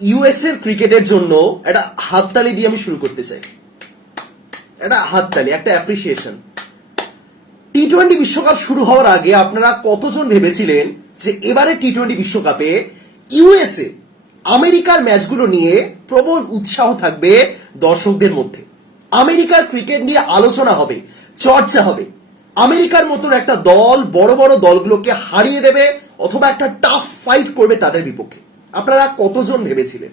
US এর ক্রিকেটের জন্য একটা হাততালি দিয়ে আমি শুরু করতে চাই। একটা হাততালি, একটা অ্যাপ্রিসিয়েশন টি টোয়েন্টি বিশ্বকাপ শুরু হওয়ার আগে আপনারা কতজন ভেবেছিলেন যে এবারে টি টোয়েন্টি বিশ্বকাপে ইউএসএ আমেরিকার ম্যাচগুলো নিয়ে প্রবল উৎসাহ থাকবে দর্শকদের মধ্যে। আমেরিকার ক্রিকেট নিয়ে আলোচনা হবে, চর্চা হবে। আমেরিকার মতন একটা দল বড় বড় দলগুলোকে হারিয়ে দেবে অথবা একটা টাফ ফাইট করবে তাদের বিপক্ষে। আপনারা কতজন ভেবেছিলেন?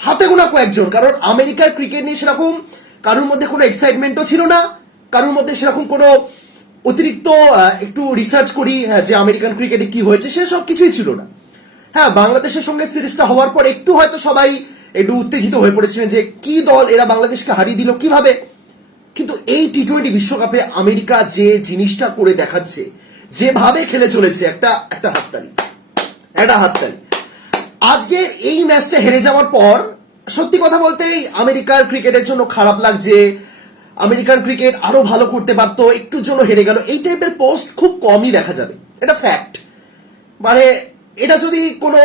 হাতে গোনা কয়েকজন কারণ আমেরিকার ক্রিকেট নিয়ে সেরকম কারোর মধ্যে কোনো এক্সাইটমেন্টও ছিল না কারোর মধ্যে সেরকম কোনো অতিরিক্ত একটু রিসার্চ করি হ্যাঁ, যে আমেরিকান ক্রিকেটে কি হয়েছে সে সব কিছুই ছিল না। হ্যাঁ বাংলাদেশের সঙ্গে সিরিজটা হওয়ার পর একটু হয়তো সবাই একটু উত্তেজিত হয়ে পড়েছিলেন যে কি দল এরা বাংলাদেশকে হারিয়ে দিল কীভাবে। কিন্তু এই টি টোয়েন্টি বিশ্বকাপে আমেরিকা যে জিনিসটা করে দেখাচ্ছে যেভাবে খেলে চলেছে একটা একটা হাততালি। একটা হাততালি। আজকে এই ম্যাচটা হেরে যাওয়ার পর, সত্যি কথা বলতেই আমেরিকার ক্রিকেটের জন্য খারাপ লাগছে। আমেরিকান ক্রিকেট আরও ভালো করতে পারতো একটুর জন্য হেরে গেল। এই টাইপের পোস্ট খুব কমই দেখা যাবে। এটা ফ্যাক্ট মানে এটা যদি কোনো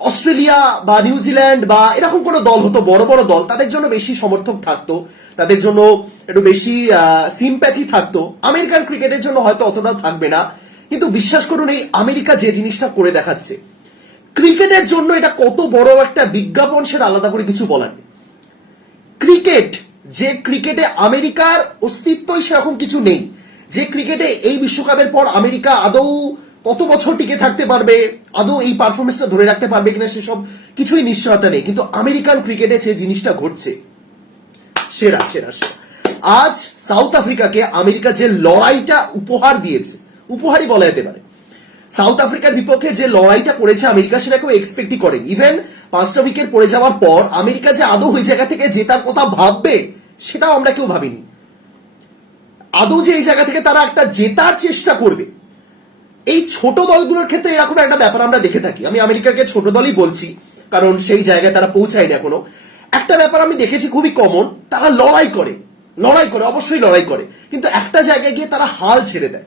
অস্ট্রেলিয়া বা নিউজিল্যান্ড বা এরকম কোনো দল হতো, বড় বড় দল, তাদের জন্য বেশি সমর্থক থাকতো, তাদের জন্য একটু বেশি সিম্প্যাথি থাকতো। আমেরিকান ক্রিকেটের জন্য হয়তো অতটা থাকবে না। কিন্তু বিশ্বাস করুন, এই আমেরিকা যে জিনিসটা করে দেখাচ্ছে ক্রিকেটের জন্য এটা কত বড় একটা বিজ্ঞাপন সেটা আলাদা করে কিছু বলার নেই। ক্রিকেট, যে ক্রিকেটে আমেরিকার অস্তিত্বই সেরকম কিছু নেই। যে ক্রিকেটে এই বিশ্বকাপের পর আমেরিকা আদৌ কত বছর টিকে থাকতে পারবে, আদৌ এই পারফরমেন্সটা ধরে রাখতে পারবে কিনা সেসব কিছুই নিশ্চয়তা নেই। কিন্তু আমেরিকান ক্রিকেটে যে জিনিসটা ঘটছে, সেরা সেরা সেরা। আজ সাউথ আফ্রিকাকে আমেরিকা যে লড়াইটা উপহার দিয়েছে, উপহারই বলা যেতে পারে। সাউথ আফ্রিকার বিপক্ষে যে লড়াইটা করেছে আমেরিকা, সেটা কেউ এক্সপেক্টই করেন। ইভেন পাঁচটা উইকেট পড়ে যাওয়ার পর আমেরিকা যে আদৌ ওই জায়গা থেকে জেতার কথা ভাববে, সেটাও আমরা কেউ ভাবিনি। আদৌ যে এই জায়গা থেকে তারা একটা জেতার চেষ্টা করবে। এই ছোট দলগুলোর ক্ষেত্রে এরকম একটা ব্যাপার আমরা দেখে থাকি। আমি আমেরিকাকে ছোট দলই বলছি, কারণ সেই জায়গায় তারা পৌঁছায়নি এখনও। একটা ব্যাপার আমি দেখেছি খুবই কমন তারা লড়াই করে। লড়াই করে, অবশ্যই লড়াই করে। কিন্তু একটা জায়গায় গিয়ে তারা হাল ছেড়ে দেয়।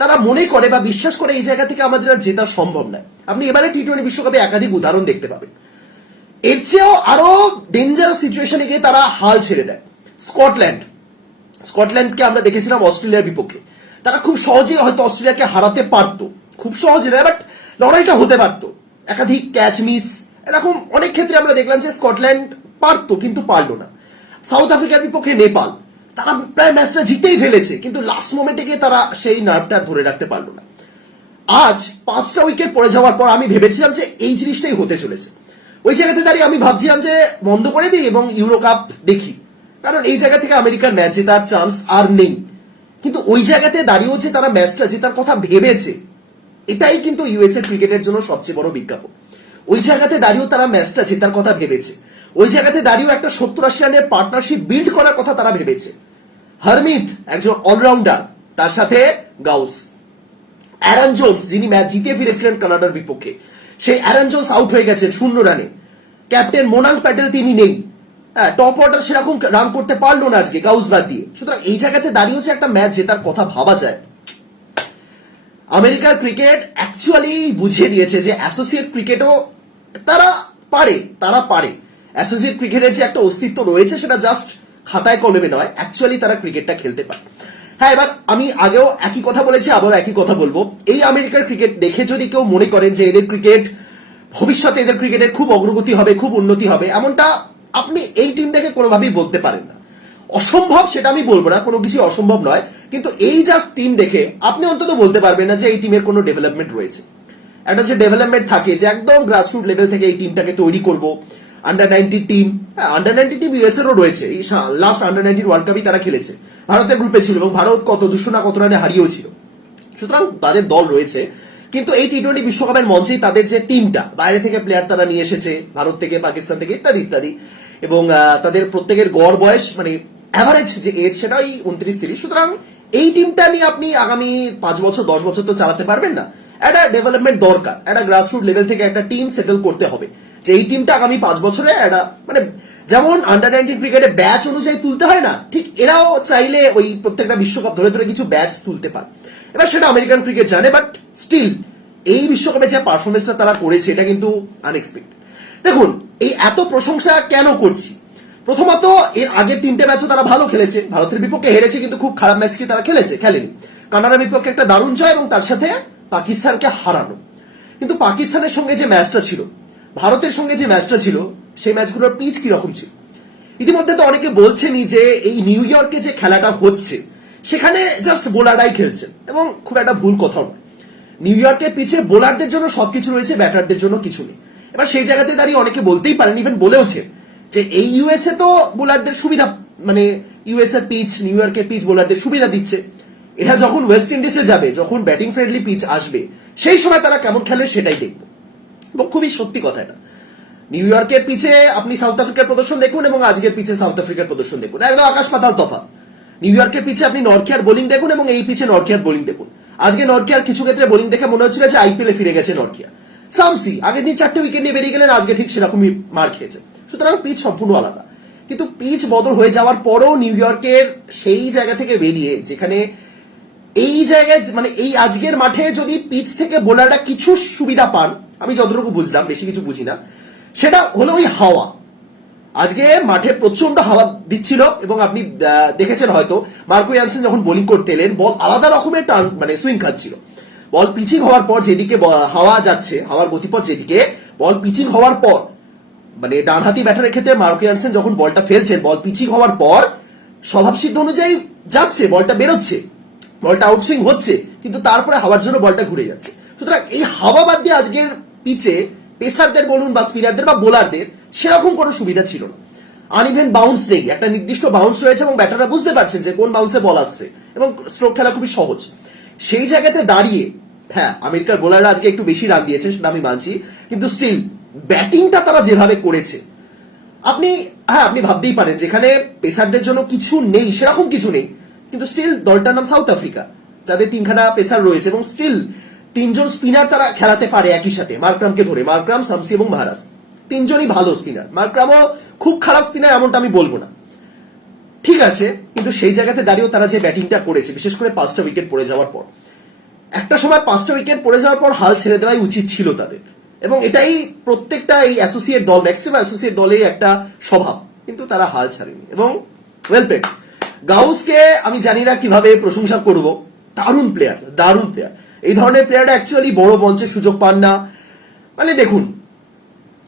তারা মনে করে বা বিশ্বাস করে এই জায়গা থেকে আমাদের আর জেতা সম্ভব নয়। আপনি এবারে টি টোয়েন্টি বিশ্বকাপে একাধিক উদাহরণ দেখতে পাবেন। এর চেয়েও আরও ডেঞ্জারাস সিচুয়েশনে গিয়ে তারা হাল ছেড়ে দেয়। স্কটল্যান্ড। স্কটল্যান্ডকে আমরা দেখেছিলাম অস্ট্রেলিয়ার বিপক্ষে। তারা খুব সহজে হয়তো অস্ট্রেলিয়াকে হারাতে পারতো। খুব সহজে নয় বাট লড়াইটা হতে পারতো। একাধিক ক্যাচ মিস এরকম অনেক ক্ষেত্রে আমরা দেখলাম যে স্কটল্যান্ড পারতো, কিন্তু পারল না। সাউথ আফ্রিকার বিপক্ষে নেপাল। তারা প্রায় ম্যাচটা জিতেই ফেলেছে, কিন্তু লাস্ট মোমেন্টে গিয়ে তারা সেই নার্ভটা ধরে রাখতে পারল না। আজ পাঁচটা উইকেট পড়ে যাওয়ার পর আমি ভেবেছিলাম যে এই জিনিসটাই হতে চলেছে। ওই জায়গাতে দাঁড়িয়ে আমি ভাবছিলাম যে বন্ধ করে দিই এবং ইউরো কাপ দেখি। কারণ এই জায়গা থেকে আমেরিকার ম্যাচ জেতার চান্স আর নেই। কিন্তু ওই জায়গাতে দাঁড়িয়েও যে তারা ম্যাচটা জেতার কথা ভেবেছে, এটাই কিন্তু ইউএসএ ক্রিকেটের জন্য সবচেয়ে বড় বিজ্ঞাপন। ওই জায়গাতে দাঁড়িয়েও তারা ম্যাচটা জেতার কথা ভেবেছে। ওই জায়গাতে দাঁড়িয়েও একটা সত্তর আশি রানের পার্টনারশিপ বিল্ড করার কথা তারা ভেবেছে। হারমিত একজন অলরাউন্ডার, তার সাথে গাউস। অ্যারন জোন্স, যিনি ম্যাচ জিতে ফিরেছিলেন কানাডার বিপক্ষে। সেই অ্যারন জোন্স আউট হয়ে গেছেন শূন্য রানে। ক্যাপ্টেন মোনাং প্যাটেল তিনি নেই। হ্যাঁ টপ অর্ডার সেরকম রান করতে পারল না আজকে গাউস বাদ দিয়ে। সুতরাং এই জায়গাতে দাঁড়িয়েছে একটা ম্যাচ জেতার কথা ভাবা যায়। আমেরিকার ক্রিকেট অ্যাকচুয়ালি বুঝিয়ে দিয়েছে যে অ্যাসোসিয়েট ক্রিকেটও তারা পারে তারা পারে। অ্যাসোসিয়েট ক্রিকেটের যে একটা অস্তিত্ব রয়েছে সেটা জাস্ট খাতায় কলমে নয় অ্যাকচুয়ালি তারা ক্রিকেটটা খেলতে পারে। হ্যাঁ এবার আমি আগেও একই কথা বলেছি আবার একই কথা বলব। এই আমেরিকার ক্রিকেট দেখে যদি কেউ মনে করেন যে এদের ক্রিকেট ভবিষ্যতে এদের ক্রিকেটের খুব অগ্রগতি হবে, খুব উন্নতি হবে, এমনটা আপনি এই টিম দেখে কোনোভাবেই বলতে পারেন না। অসম্ভব সেটা আমি বলব না, কোনো কিছু অসম্ভব নয়, কিন্তু এই জাস্ট টিম দেখে আপনি অন্তত বলতে পারবেন না যে এই টিমের কোনো ডেভেলপমেন্ট রয়েছে। একটা যে ডেভেলপমেন্ট থাকে যে একদম গ্রাসরুট লেভেল থেকে এই টিমটাকে তৈরি করব under nineteen team under nineteen team US এরও রয়েছে এই লাস্ট আন্ডার নাইনটিন ওয়ার্ল্ড কাপই তারা খেলেছে। ভারতের গ্রুপে ছিল এবং ভারত কত দুশো না কত রানে হারিয়েও ছিল। সুতরাং তাদের দল রয়েছে। কিন্তু এই টি টোয়েন্টি বিশ্বকাপের মঞ্চেই তাদের যে টিমটা বাইরে থেকে প্লেয়ার তারা নিয়ে এসেছে, ভারত থেকে, পাকিস্তান থেকে, ইত্যাদি ইত্যাদি। এবং তাদের প্রত্যেকের গড় বয়স মানে অ্যাভারেজ যে এজ সেটাই উনত্রিশ তিরিশ। সুতরাং এই টিমটা নিয়ে আপনি আগামী পাঁচ বছর, দশ বছর তো চালাতে পারবেন না। একটা ডেভেলপমেন্ট দরকার। একটা গ্রাসরুট লেভেল থেকে একটা টিম সেটেল করতে হবে। যে এই টিমটা আগামী পাঁচ বছরে একটা মানে যেমন আন্ডার নাইনটিন ক্রিকেটে ব্যাচ অনুযায়ী তুলতে হয় না, ঠিক এরাও চাইলে ওই প্রত্যেকটা বিশ্বকাপ ধরে ধরে কিছু ব্যাচ তুলতে পারে। এবার সেটা আমেরিকান ক্রিকেট জানে বাট স্টিল এই বিশ্বকাপে যে পারফরমেন্সটা তারা করেছে, এটা কিন্তু আনএক্সপেক্টেড দেখুন, এই এত প্রশংসা কেন করছি? প্রথমত, এর আগের তিনটে ম্যাচও তারা ভালো খেলেছে, ভারতের বিপক্ষে হেরেছে, কিন্তু খুব খারাপ ম্যাচ কি তারা খেলেছে? খেলেনি। কানাডার বিপক্ষে একটা দারুণ জয় এবং তার সাথে পাকিস্তানকে হারানো। কিন্তু পাকিস্তানের সঙ্গে যে ম্যাচটা ছিল ভারতের সঙ্গে যে ম্যাচটা ছিল, সেই ম্যাচগুলোর পিচ কীরকম ছিল? ইতিমধ্যে তো অনেকে বলছেনই যে এই নিউ ইয়র্কে যে খেলাটা হচ্ছে, সেখানে জাস্ট বোলাররাই খেলছেন এবং খুব একটা ভুল কথাও নয়। নিউ ইয়র্কের পিচে বোলারদের জন্য সবকিছু রয়েছে, ব্যাটারদের জন্য কিছু নেই। এবার সেই জায়গাতে দাঁড়িয়ে অনেকে বলতেই পারেন ইভেন বলেওছে যে এই ইউএসএ তো বোলারদের সুবিধা মানে ইউএসএ পিচ, নিউ ইয়র্কের পিচ বোলারদের সুবিধা দিচ্ছে। এটা যখন ওয়েস্ট ইন্ডিজে যাবে, যখন ব্যাটিং ফ্রেন্ডলি পিচ আসবে, সেই সময় তারা কেমন খেলে সেটাই দেখব। এবং খুবই সত্যি কথা এটা। নিউ ইয়র্কের পিছে আপনি সাউথ আফ্রিকার প্রদর্শন দেখুন এবং আজকের পিছে সাউথ আফ্রিকার প্রদর্শন দেখুন। একদম আকাশ পাতাল তফাৎ। নিউ ইয়র্কের পিছে আপনি নর্থিয়ার বোলিং দেখুন এবং এই পিছে নর্থিয়ার বোলিং দেখুন। আজকে নর্থিয়ার কিছু ক্ষেত্রে বোলিং দেখে মনে হচ্ছিল যে আইপিএলে ফিরে গেছে নর্থিয়া সামসি আগের দিন চারটে উইকেট নিয়ে বেরিয়ে গেলেন, আজকে ঠিক সেরকমই মার খেয়েছে। সুতরাং পিচ সম্পূর্ণ আলাদা। কিন্তু পিচ বদল হয়ে যাওয়ার পরও নিউ ইয়র্কের সেই জায়গা থেকে বেরিয়ে, যেখানে এই জায়গায় মানে এই আজকের মাঠে যদি পিচ থেকে বোলাররা কিছু সুবিধা পান, আমি যতটুকু বুঝলাম, বেশি কিছু বুঝি না, সেটা হলো ওই হাওয়া। আজকে মাঠে প্রচণ্ড হাওয়া দিচ্ছিল এবং আপনি দেখেছেন হয়তো, মার্কো ইয়ানসেন যখন বোলিং করতে এলেন, বল আলাদা রকমের টার্ন মানে সুইং খাচ্ছিল। বল পিচিং হওয়ার পর যেদিকে হাওয়া যাচ্ছে, হাওয়ার গতিপথ যেদিকে, বল পিচিং হওয়ার পর মানে ডানহাতি ব্যাটারের ক্ষেত্রে মার্কো ইয়ানসেন যখন বলটা ফেলছেন, বল পিচিং হওয়ার পর, স্বভাব সিদ্ধ অনুযায়ী যাচ্ছে, বলটা বেরোচ্ছে। বলটা আউটসুইং হচ্ছে, কিন্তু তারপরে হাওয়ার জন্য বলটা ঘুরে যাচ্ছে। সুতরাং এই হাওয়া বাদ দিয়ে আজকের পিচে পেসারদের বলুন বা স্পিনারদের বা বোলারদের সেরকম কোনো সুবিধা ছিল না। আনইভেন বাউন্স নেই, একটা নির্দিষ্ট বাউন্স রয়েছে এবং ব্যাটাররা বুঝতে পারছেন যে কোন বাউন্সে বল আসছে এবং স্ট্রোক খেলা খুবই সহজ। সেই জায়গাতে দাঁড়িয়ে হ্যাঁ আমেরিকার বোলাররা আজকে একটু বেশি রান দিয়েছে সেটা আমি মানছি, কিন্তু স্টিল ব্যাটিংটা তারা যেভাবে করেছে, আপনি হ্যাঁ আপনি ভাবতেই পারেন, যেখানে পেসারদের জন্য কিছু নেই, সেরকম কিছু নেই। কিন্তু স্টিল দলটার নাম সাউথ আফ্রিকা যাদের তিনখানা পেসার রয়েছে এবং স্টিল তিনজন স্পিনার তারা খেলাতে পারে একই সাথে, মার্করামকে ধরে, মার্করাম সামসি এবং মহারাজ। তিনজনই ভালো স্পিনার মার্করামও খুব খারাপ স্পিনার এমনটা আমি বলব না। ঠিক আছে, কিন্তু সেই জায়গাতে দাঁড়িয়েও তারা যে ব্যাটিংটা করেছে, বিশেষ করে পাঁচটা উইকেট পড়ে যাওয়ার পর, একটা সময় পাঁচটা উইকেট পড়ে যাওয়ার পর হাল ছেড়ে দেওয়াই উচিত ছিল তাদের। এবং এটাই প্রত্যেকটা এই অ্যাসোসিয়েট দল ম্যাক্সিমাম অ্যাসোসিয়েট দলের একটা স্বভাব, কিন্তু তারা হাল ছাড়েনি। এবং ওয়েল পেড গাউসকে আমি জানি না কীভাবে প্রশংসা করব। দারুণ প্লেয়ার দারুণ প্লেয়ার এই ধরনের প্লেয়াররা অ্যাকচুয়ালি বড় মঞ্চে সুযোগ পান না। মানে দেখুন,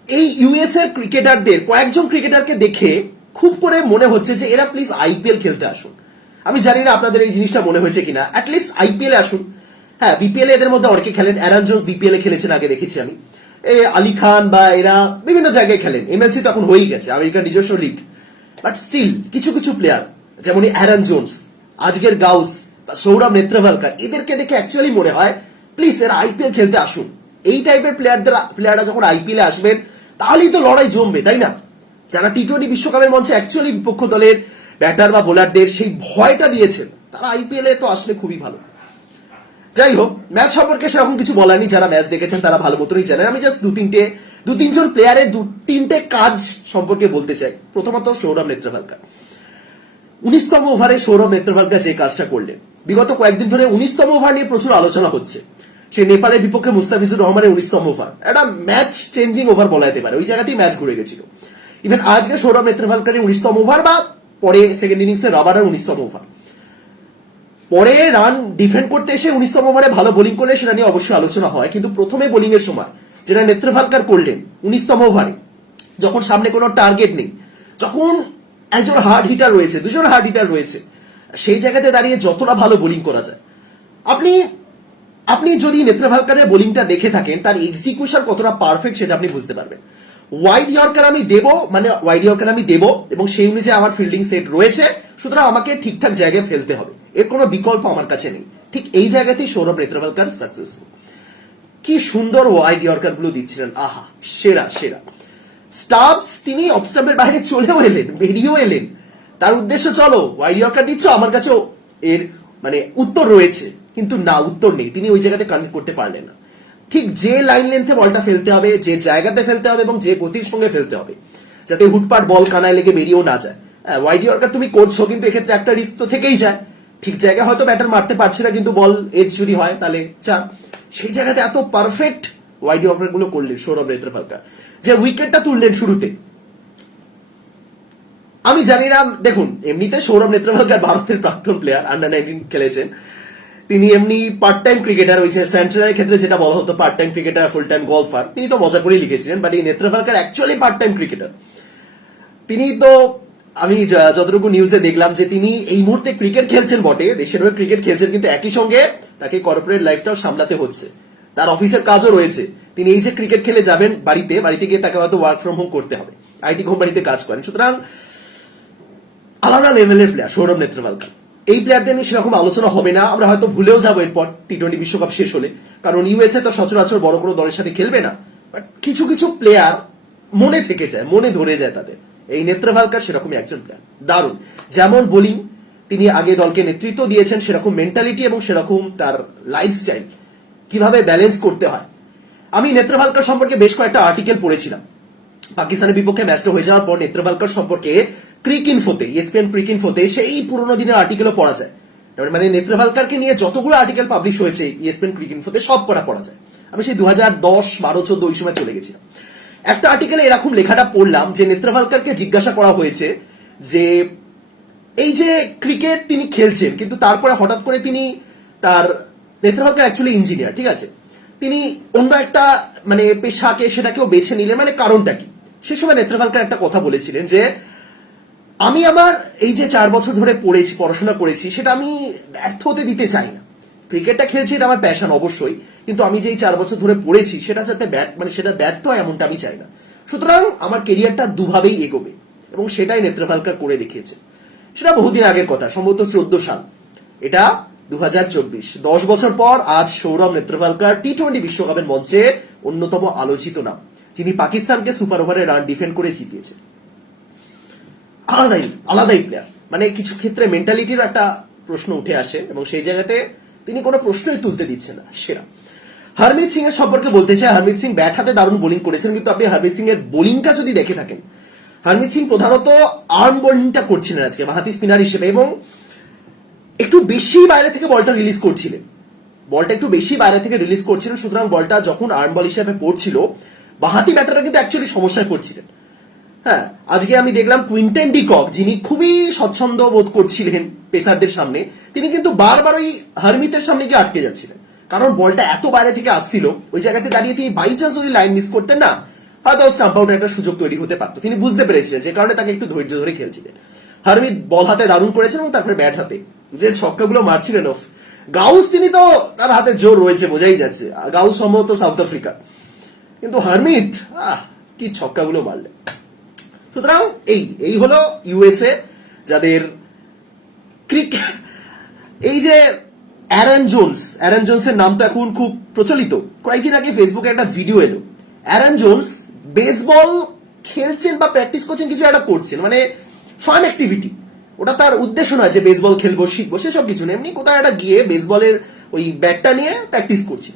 এই ইউএস এর ক্রিকেটারদের কয়েকজন ক্রিকেটারকে দেখে খুব করে মনে হচ্ছে যে এরা প্লিজ আইপিএল খেলতে আসুন। আমি জানি না আপনাদের এই জিনিসটা মনে হয়েছে কিনা। অ্যাটলিস্ট আইপিএল আসুন। হ্যাঁ বিপিএল এদের মধ্যে অনেকে খেলেন। অ্যারান বিপিএল এ খেলেছেন আগে দেখেছি আমি। এ, আলী খান বা এরা বিভিন্ন জায়গায় খেলেন। এমএলসি তো এখন হয়েই গেছে, আমেরিকার নিজস্ব লিগ বাট স্টিল কিছু কিছু প্লেয়ার যেমন অ্যারান জোন্স আজকের গাউস, বা সৌরভ নেত্রভালকার, এদেরকে দেখে অ্যাকচুয়ালি মনে হয় প্লিজ এরা আইপিএল খেলতে আসুন। এই টাইপের প্লেয়ারদের প্লেয়াররা যখন আইপিএল আসবেন, তাহলেই তো লড়াই জমবে, তাই না? যারা টি টোয়েন্টি বিশ্বকাপের মঞ্চে অ্যাকচুয়ালি বিপক্ষ দলের ব্যাটার বা বোলারদের সেই ভয়টা দিয়েছেন, তারা আইপিএল তো আসলে খুবই ভালো। যাই হোক ম্যাচ সম্পর্কে সেরকম কিছু বলার নেই, যারা ম্যাচ দেখেছেন তারা ভালো মতনই জানেন। আমি জাস্ট দু তিনটে দু তিনজন প্লেয়ারের দু তিনটে কাজ সম্পর্কে বলতে চাই। প্রথমত সৌরভ নেত্রভালকার। উনিশতম ওভারে সৌরভ নেত্রভালকা যে কাজটা করলেন। বিগত কয়েকদিন ধরে উনিশতম ওভার নিয়ে প্রচুর আলোচনা হচ্ছে। সে নেপালের বিপক্ষে মুস্তাফিজুর রহমানের উনিশতম ওভার। একটা ম্যাচ চেঞ্জিং ওভার বলা যেতে পারে। ওই জায়গাতেই ম্যাচ ঘুরে গেছিল। ইভেন আজকে সৌরভ নেত্রভালকারের উনিশতম ওভার বা পরে সেকেন্ড ইনিংসে রবারের উনিশতম ওভার। পরে রান ডিফেন্ড করতে এসে উনিশতম ওভারে ভালো বোলিং করলে সেটা নিয়ে অবশ্যই আলোচনা হয়। কিন্তু প্রথমে বোলিং এর সময় যেটা নেত্রভালকার করলেন উনিশতম ওভারে, যখন সামনে কোনো টার্গেট নেই, যখন একজন হার্ড হিটার রয়েছে, দুজন হার্ড হিটার রয়েছে। সেই জায়গাতে দাঁড়িয়ে যতটা ভালো বোলিং করা যায়। আপনি আপনি যদি নেত্রভালকারের বোলিংটা দেখে থাকেন, তার এক্সিকিউশন কতটা পারফেক্ট সেটা আপনি বুঝতে পারবেন। ওয়াইড ইয়র্কার আমি দেব মানে ওয়াইড ইয়র্কার আমি দেব, এবং সেই অনুযায়ী আমার ফিল্ডিং সেট রয়েছে, সুতরাং আমাকে ঠিকঠাক জায়গায় ফেলতে হবে। এর কোনো বিকল্প আমার কাছে নেই। ঠিক এই জায়গাতেই সৌরভ নেত্রভালকার সাকসেসফুল কি সুন্দর ওয়াইড ইয়র্কারগুলো দিচ্ছিলেন। আহা, সেরা সেরা। স্টাফস তিনি অফস্টাম্পের বাইরে চলেও এলেন, বেরিয়েও এলেন। তার উদ্দেশ্য, চলো ওয়াইড ইয়র্কার দিচ্ছ আমার কাছেও এর মানে উত্তর রয়েছে। কিন্তু না, উত্তর নেই, তিনি ওই জায়গাতে কানেক্ট করতে পারলেন না। ঠিক যে লাইন লেন্থে বলটা ফেলতে হবে, যে জায়গাতে ফেলতে হবে এবং যে গতির সঙ্গে ফেলতে হবে, যাতে হুটপাট বল কানায় লেগে বেরিয়েও না যায়। হ্যাঁ ওয়াইড ইয়র্কার তুমি করছ, কিন্তু এক্ষেত্রে একটা রিস্ক তো থেকেই যায়। ঠিক জায়গায় হয়তো ব্যাটার মারতে পারছে না, কিন্তু বল এজ যদি হয়, তাহলে চা সেই জায়গাতে এত পারফেক্ট ওয়াইডি অপারেটগুলো করলেন সৌরভ নেত্রপালকার যে উইকেটটা তুললেন শুরুতে। আমি জানি না, দেখুন, এমনিতে সৌরভ নেত্রপালকার ভারতের প্রাক্তন প্লেয়ার আন্ডার নাইনটিন খেলেছেন। তিনি এমনি পার্ট টাইম ক্রিকেটার যে সেন্ট্রালের ক্ষেত্রে যেটা বলা হতো part time cricketer full time golfer তিনি তো মজা করেই লিখেছিলেন বাট এই Netravalkar actually part time cricketer তিনি তো, আমি যতটুকু নিউজে দেখলাম যে তিনি এই মুহূর্তে ক্রিকেট খেলছেন বটে। দেশের হয়ে ক্রিকেট খেলছেন, কিন্তু একই সঙ্গে তাকে কর্পোরেট লাইফটাও সামলাতে হচ্ছে। তার অফিসের কাজও রয়েছে। তিনি এই যে ক্রিকেট খেলে যাবেন বাড়িতে বাড়িতে গিয়ে তাকে হয়তো ওয়ার্ক ফ্রম হোম করতে হবে। আইটি কোম্পানিতে কাজ করেন। সুতরাং আলাদা লেভেলের প্লেয়ার সৌরভ নেত্রপালকার এই প্লেয়ারদের নিয়ে সেরকম আলোচনা হবে না। আমরা হয়তো ভুলেও যাব এরপর টি টোয়েন্টি বিশ্বকাপ শেষ হলে। কারণ ইউএসএ তো সচরাচর বড় কোনো দলের সাথে খেলবে না। বাট কিছু কিছু প্লেয়ার মনে থেকে যায়, মনে ধরে যায় তাদের। এই নেত্রভালকার সেরকমই একজন প্লেয়ার দারুণ। যেমন বোলিং তিনি আগে দলকে নেতৃত্ব দিয়েছেন, সেরকম মেন্টালিটি এবং সেরকম তার লাইফস্টাইল কীভাবে ব্যালেন্স করতে হয়? আমি নেত্রপালকার সম্পর্কে বেশ কয়েকটা আর্টিকেল পড়েছিলাম। পাকিস্তানের বিপক্ষে ম্যাচটা হয়ে যাওয়ার পর নেত্রপালকার সম্পর্কে ক্রিক ইনফোতে ইএসপিএন ক্রিক ইনফোতে সেই পুরোনো দিনের আর্টিকেলও পড়া যায়। মানে নেত্রপালকারকে নিয়ে যতগুলো আর্টিকেল পাবলিশ হয়েছে ইএসপিএন ক্রিক ইনফোতে সব করা পড়া যায়। আমি সেই দু হাজার দশ, বারো, চোদ্দ ওই সময় চলে গেছিলাম। একটা আর্টিকেলে এরকম লেখাটা পড়লাম যে নেত্রপালকারকে জিজ্ঞাসা করা হয়েছে যে এই যে ক্রিকেট তিনি খেলছেন, কিন্তু তারপরে হঠাৎ করে তিনি তার নেত্রপালকার অ্যাকচুয়ালি ইঞ্জিনিয়ার ঠিক আছে? তিনি অন্য একটা মানে পেশাকে সেটাকেও বেছে নিলেন মানে কারণটা কি? সে সময় নেত্রপালকার একটা কথা বলেছিলেন যে, আমি আমার এই যে চার বছর ধরে পড়েছি, পড়াশোনা করেছি, সেটা আমি ব্যর্থ হতে দিতে চাই না। ক্রিকেটটা খেলছি, এটা আমার প্যাশন অবশ্যই, কিন্তু আমি যে এই চার বছর ধরে পড়েছি, সেটা যাতে মানে সেটা ব্যর্থ হয় এমনটা আমি চাই না। সুতরাং আমার কেরিয়ারটা দুভাবেই এগোবে, এবং সেটাই নেত্রপালকার করে দেখিয়েছে। সেটা বহুদিন আগের কথা, সম্ভবত চোদ্দ সাল। এটা দশ বছর পর আজ সৌরভ নেত্রপালকার টি টোয়েন্টি বিশ্বকাপের মঞ্চে অন্যতম আলোচিত নাম। যিনি পাকিস্তানকে সুপার ওভারে রান ডিফেন্ড করে জিতিয়েছে আলাদাই আলাদাই প্লেয়ার মানে কিছু ক্ষেত্রে মেন্টালিটির একটা প্রশ্ন উঠে আসে এবং সেই জায়গাতে তিনি কোনো প্রশ্নই তুলতে দিচ্ছেন না, সেরা। হরমিত সিং এর সম্পর্কে বলতে চাই, হরমিত সিং ব্যাট হাতে দারুণ বোলিং করেছেন, কিন্তু আপনি হরমিত সিং এর বোলিংটা যদি দেখে থাকেন, হরমিত সিং প্রধানত আর্ম বোলিংটা করছিলেন আজকে বাহাতি স্পিনার হিসেবে এবং একটু বেশি বাইরে থেকে বলটা রিলিজ করছিলেন বলটা একটু বেশি বাইরে থেকে রিলিজ করছিলেন সুতরাং বলটা যখন আর্ম বল হিসাবে পড়ছিল, বাহাতি ব্যাটাররা কিন্তু অ্যাকচুয়ালি সমস্যায় পড়ছিলেন। হ্যাঁ আজকে আমি দেখলাম কুইন্টেন ডিকক যিনি খুবই স্বচ্ছন্দ বোধ করছিলেন পেসারদের সামনে, তিনি কিন্তু বারবার ওই হারমিতের সামনে গিয়ে আটকে যাচ্ছিলেন। কারণ বলটা এত বাইরে থেকে আসছিল, ওই জায়গাতে দাঁড়িয়ে তিনি বাই চান্স যদি লাইন মিস করতেন না, হয়তো স্টাম্প আউটের একটা সুযোগ তৈরি হতে পারতো। তিনি বুঝতে পেরেছিলেন, যে কারণে তাকে একটু ধৈর্য ধরে খেলছিলেন। হারমিত বল হাতে দারুণ করেছেন এবং তারপরে ব্যাট হাতে। যে ছক্কাগুলো মারছিলেন অফ গাউস তিনি তো তার হাতে জোর রয়েছে, বোঝাই যাচ্ছে। গাউস সম্ভবত সাউথ আফ্রিকা। কিন্তু হারমিত আহ, কি ছক্কাগুলো মারলেন। সুতরাং এই এই হলো ইউএসএ যাদের ক্রিকেট এই যে অ্যারন জোন্স, অ্যারন জোন্সের নাম তো এখন খুব প্রচলিত। কয়েকদিন আগে ফেসবুকে একটা ভিডিও এলো। অ্যারন জোন্স বেসবল খেলছেন বা প্র্যাকটিস করছেন কিছু একটা করছেন মানে ফান অ্যাক্টিভিটি ওটা তার উদ্দেশ্য নয় যে বেসবল খেলব, শিখব সেসব কিছু না। এমনি কোথাও একটা গিয়ে বেসবলের ওই ব্যাটটা নিয়ে প্র্যাকটিস করছি।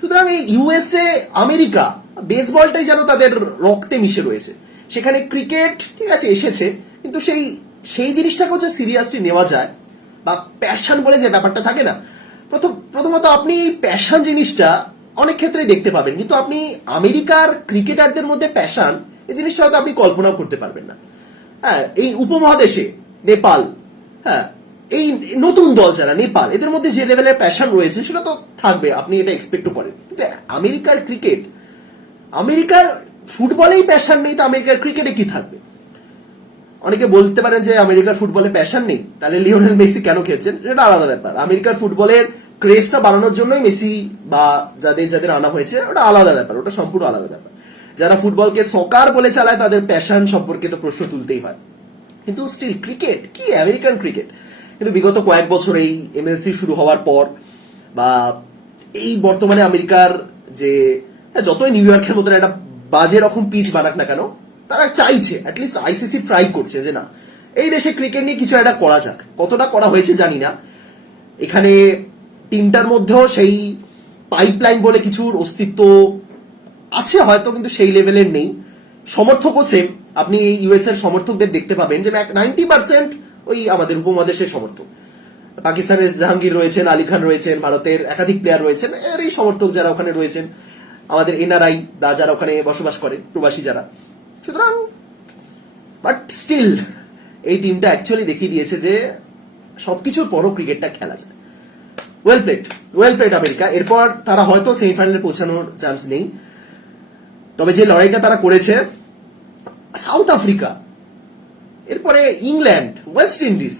সুতরাং এই ইউএসএ আমেরিকা বেসবলটাই যেন তাদের রক্তে মিশে রয়েছে। সেখানে ক্রিকেট ঠিক আছে, এসেছে, কিন্তু সেই সেই জিনিসটাকে হচ্ছে সিরিয়াসলি নেওয়া যায় বা প্যাশন বলে যে ব্যাপারটা থাকে না। প্রথম, প্রথমত আপনি এই প্যাশন জিনিসটা অনেক ক্ষেত্রেই দেখতে পাবেন, কিন্তু আপনি আমেরিকার ক্রিকেটারদের মধ্যে প্যাশন এই জিনিসটা হয়তো আপনি কল্পনাও করতে পারবেন না। হ্যাঁ এই উপমহাদেশে নেপাল। হ্যাঁ এই নতুন দল যারা, নেপাল, এদের মধ্যে যে লেভেলের প্যাশন রয়েছে, সেটা তো থাকবে, আপনি এটা এক্সপেক্টও করেন। কিন্তু আমেরিকার ক্রিকেট আমেরিকার ফুটবলেই প্যাশন নেই, তো আমেরিকার ক্রিকেটে কি থাকবে? অনেকে বলতে পারেন যে আমেরিকার ফুটবলে প্যাশন নেই, তাহলে লিওনেল মেসি কেন খেলছেন? সেটা আলাদা ব্যাপার। আমেরিকার ফুটবলের ক্রেজটা বাড়ানোর জন্যই মেসি বা যাদের যাদের আনা হয়েছে, ওটা আলাদা ব্যাপার, ওটা সম্পূর্ণ আলাদা ব্যাপার। যারা ফুটবলকে সকার বলে চালায়, তাদের প্যাশন সম্পর্কে তো প্রশ্ন তুলতেই হয়। কিন্তু স্টিল ক্রিকেট কি আমেরিকান ক্রিকেট কিন্তু বিগত কয়েক বছর এই এমএলসি শুরু হওয়ার পর বা এই বর্তমানে আমেরিকার যে হ্যাঁ, যতই নিউ ইয়র্কের মতন একটা বাজে রকম পিচ বানাক না কেন তারা চাইছে অ্যাটলিস্ট আইসিসি ট্রাই করছে যে না এই দেশে ক্রিকেট নিয়ে কিছু একটা করা যাক। কতটা করা হয়েছে জানি না। এখানে টিমটার মধ্যেও সেই পাইপলাইন বলে কিছুর অস্তিত্ব আছে হয়তো কিন্তু সেই লেভেলের নেই। সমর্থকও সেম আপনি ইউএস এর সমর্থকদের দেখতে পাবেন যে নাইনটি পার্সেন্ট ওই আমাদের উপমহাদেশের সমর্থক। পাকিস্তানের জাহাঙ্গীর রয়েছেন, আলী খান রয়েছেন, ভারতের একাধিক প্লেয়ার রয়েছেন এর এই সমর্থক যারা ওখানে রয়েছেন। আমাদের এনআরআই বা যারা ওখানে বসবাস করে, প্রবাসী যারা। সুতরাং বাট স্টিল এই টিমটা অ্যাকচুয়ালি দেখিয়ে দিয়েছে যে সবকিছুর পরও ক্রিকেটটা খেলা যায়। Well played well played America. এরপর তারা হয়তো সেমিফাইনালে পৌঁছানোর চান্স নেই। তবে যে লড়াইটা তারা করেছে সাউথ আফ্রিকা, এরপরে ইংল্যান্ড, ওয়েস্ট ইন্ডিজ।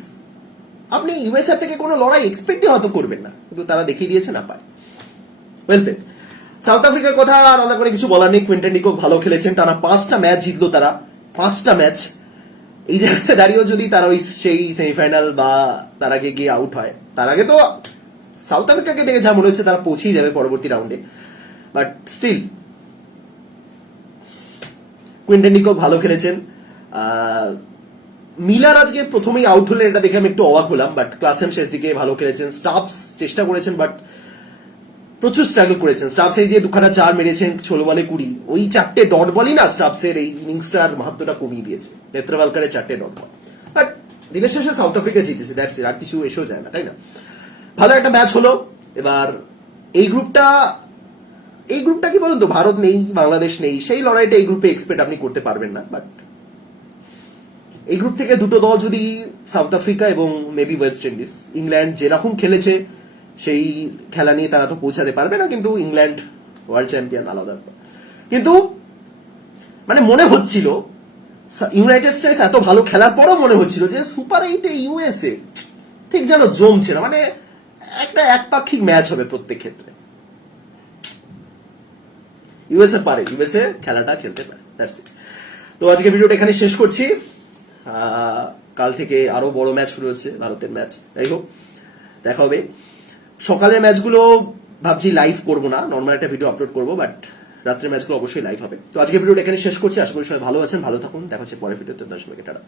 আপনি ইউএসএ থেকে কোনো লড়াই এক্সপেক্টই হয়তো করবেন না, কিন্তু তারা দেখিয়ে দিয়েছে না পায়। ওয়েল প্লেড সাউথ আফ্রিকার কথা আর আলাদা করে কিছু বলার নেই। কুইন্টন ভালো খেলেছেন। টানা পাঁচটা ম্যাচ জিতলো তারা, পাঁচটা ম্যাচ এই জায়গাতে দাঁড়িয়েও যদি তারা ওই সেই সেমিফাইনাল বা তার আগে গিয়ে আউট হয়, তার আগে তো সাউথ আফ্রিকাকে দেখে যা মনে হচ্ছে তারা পৌঁছেই যাবে পরবর্তী রাউন্ডে বাট স্টিল কুইন্টন ডিকক ভালো খেলেছেন। মিলার আজকে প্রথমেই আউট হলেন, এটা দেখে আমি একটু অবাক হলাম বাট ক্লাসেন শেষ দিকে ভালো খেলেছেন। স্টাফস চেষ্টা করেছেন বাট প্রচুর স্ট্রাগল করেছেন। স্টাফস এই যে দুখানা চার মেরেছেন, ষোলো বলে কুড়ি। ওই চারটে ডট বলই না স্টাফসের এই ইনিংসটার মাহাত্মটা কমিয়ে দিয়েছে। নেত্রবালকারের চারটে ডট বল বাট দিনের শেষে সাউথ আফ্রিকা জিতেছে দ্যাটস আর কিছু এসেও যায় না, তাই না? ভালো একটা ম্যাচ হলো। এবার এই গ্রুপটা এই গ্রুপটা কি বলুন তো? ভারত নেই, বাংলাদেশ নেই, সেই লড়াইটা এই গ্রুপে এক্সপেক্ট আপনি করতে পারবেন না বাট এই গ্রুপ থেকে দুটো দল যদি সাউথ আফ্রিকা এবং মেবি ওয়েস্ট ইন্ডিজ ইংল্যান্ড যেরকম খেলেছে, সেই খেলা নিয়ে তারা তো পৌঁছাতে পারবে না, কিন্তু ইংল্যান্ড ওয়ার্ল্ড চ্যাম্পিয়ন আলাদা কিন্তু মানে মনে হচ্ছিল ইউনাইটেড স্টেটস এত ভালো খেলার পরও মনে হচ্ছিল যে সুপার এইটে ইউএসএ ঠিক যেন জমছে না মানে একটা একপাক্ষিক ম্যাচ হবে প্রত্যেক ক্ষেত্রে। ইউএসএ পারে, ইউএসএ খেলাটা খেলতে পারে তো আজকে ভিডিওটা এখানে শেষ করছি। কাল থেকে আরও বড় ম্যাচ শুরু হচ্ছে, ভারতের ম্যাচ যাই হোক, দেখা হবে। সকালের ম্যাচগুলো ভাবছি লাইভ করব না নর্মাল একটা ভিডিও আপলোড করব বাট রাত্রের ম্যাচগুলো অবশ্যই লাইভ হবে। তো আজকে ভিডিওটা এখানে শেষ করছি, আশা করি সবাই ভালো আছেন, ভালো থাকুন, দেখা হচ্ছে পরের ভিডিওতে মিনিট টাটা।